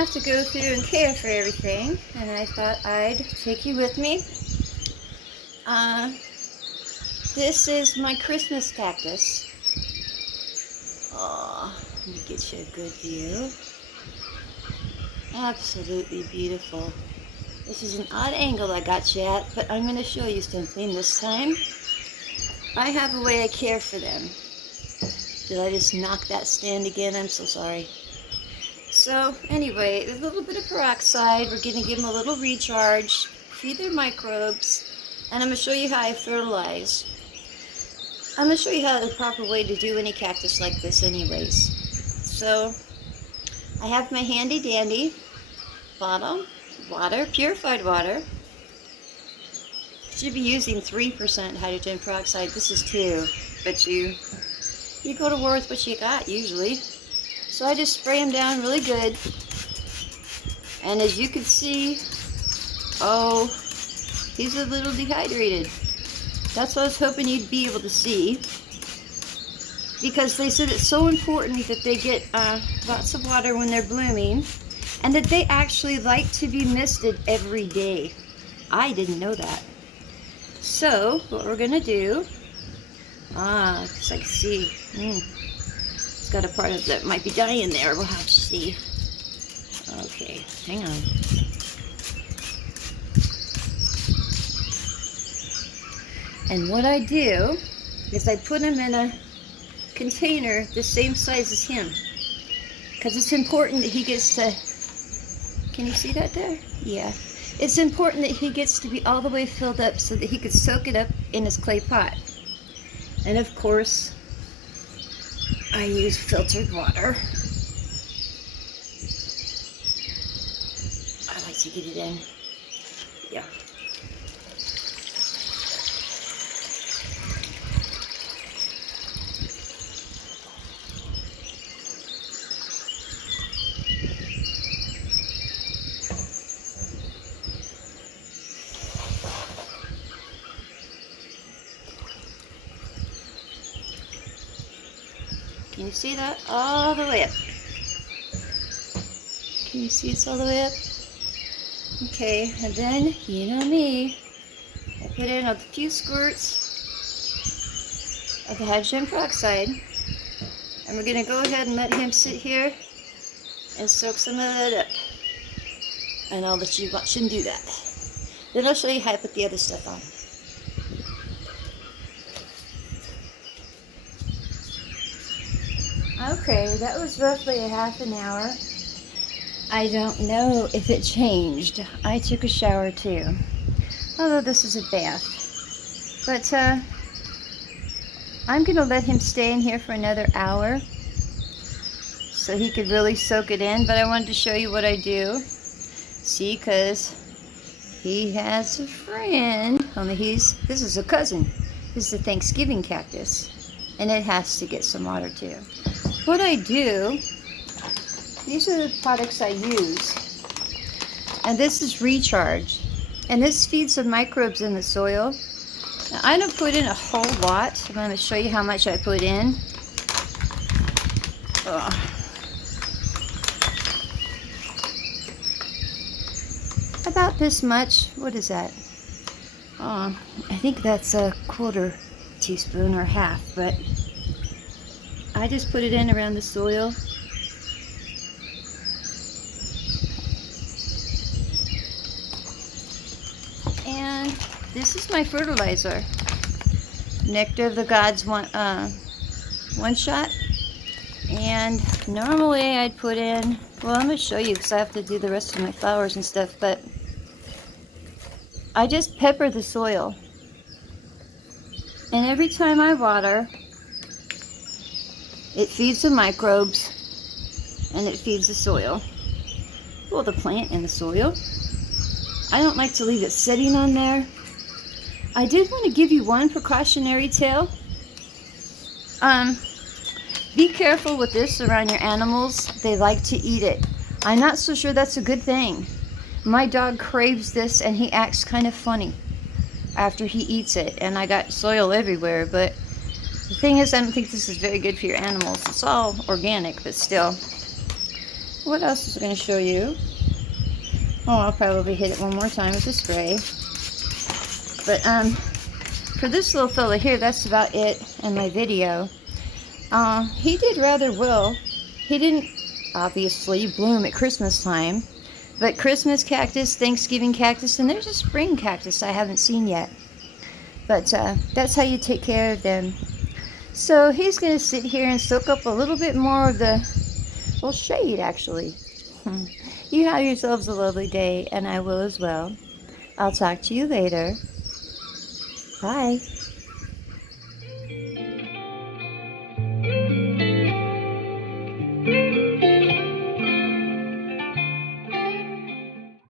have to go through and care for everything, and I thought I'd take you with me. This is my Christmas cactus. Oh, let me get you a good view. Absolutely beautiful. This is an odd angle I got you at, but I'm going to show you something this time. I have a way I care for them. Did I just knock that stand again? I'm so sorry. So anyway, a little bit of peroxide. We're going to give them a little recharge, feed their microbes, and I'm going to show you how I fertilize. I'm going to show you how the proper way to do any cactus like this anyways. So I have my handy dandy bottle, water, purified water. Should be using 3% hydrogen peroxide. This is 2, but you go to war with what you got usually. So I just spray them down really good. And as you can see, oh, he's a little dehydrated. That's what I was hoping you'd be able to see, because they said it's so important that they get lots of water when they're blooming, and that they actually like to be misted every day. I didn't know that. So what we're gonna do, because I can see, it's got a part of that might be dying there. We'll have to see. Okay, hang on. And what I do is I put him in a container the same size as him, because it's important that he gets to, can you see that there? Yeah. It's important that he gets to be all the way filled up so that he could soak it up in his clay pot. And of course, I use filtered water. I like to get it in. Yeah. Can you see that? All the way up. Can you see it's all the way up? Okay, and then, you know me, I put in a few squirts of the hydrogen peroxide, and we're going to go ahead and let him sit here and soak some of that up. And I'll let you watch him do that. Then I'll show you how to put the other stuff on. Okay, that was roughly a half an hour. I don't know if it changed. I took a shower too, although this is a bath. But I'm gonna let him stay in here for another hour so he could really soak it in. But I wanted to show you what I do. See, because he has a friend. Only this is a cousin. This is a Thanksgiving cactus, and it has to get some water too. What I do, these are the products I use, and this is recharge, and this feeds the microbes in the soil. Now, I don't put in a whole lot. I'm going to show you how much I put in. About this much. What is that? I think that's a 1/4 teaspoon or half, but I just put it in around the soil. And this is my fertilizer. Nectar of the Gods one shot. And normally I'd put in, well, I'm going to show you because I have to do the rest of my flowers and stuff, but I just pepper the soil. And every time I water, it feeds the microbes and it feeds the soil. Well, the plant and the soil. I don't like to leave it sitting on there. I did want to give you one precautionary tale. Be careful with this around your animals. They like to eat it. I'm not so sure that's a good thing. My dog craves this and he acts kind of funny after he eats it. And I got soil everywhere, but the thing is, I don't think this is very good for your animals. It's all organic, but still. what else is I going to show you? Oh, I'll probably hit it one more time with the spray. But for this little fella here, that's about it in my video. He did rather well. He didn't obviously bloom at Christmas time, but Christmas cactus, Thanksgiving cactus, and there's a spring cactus I haven't seen yet. But that's how you take care of them. So he's going to sit here and soak up a little bit more of the, well, shade actually. You have yourselves a lovely day, and I will as well. I'll talk to you later. Bye.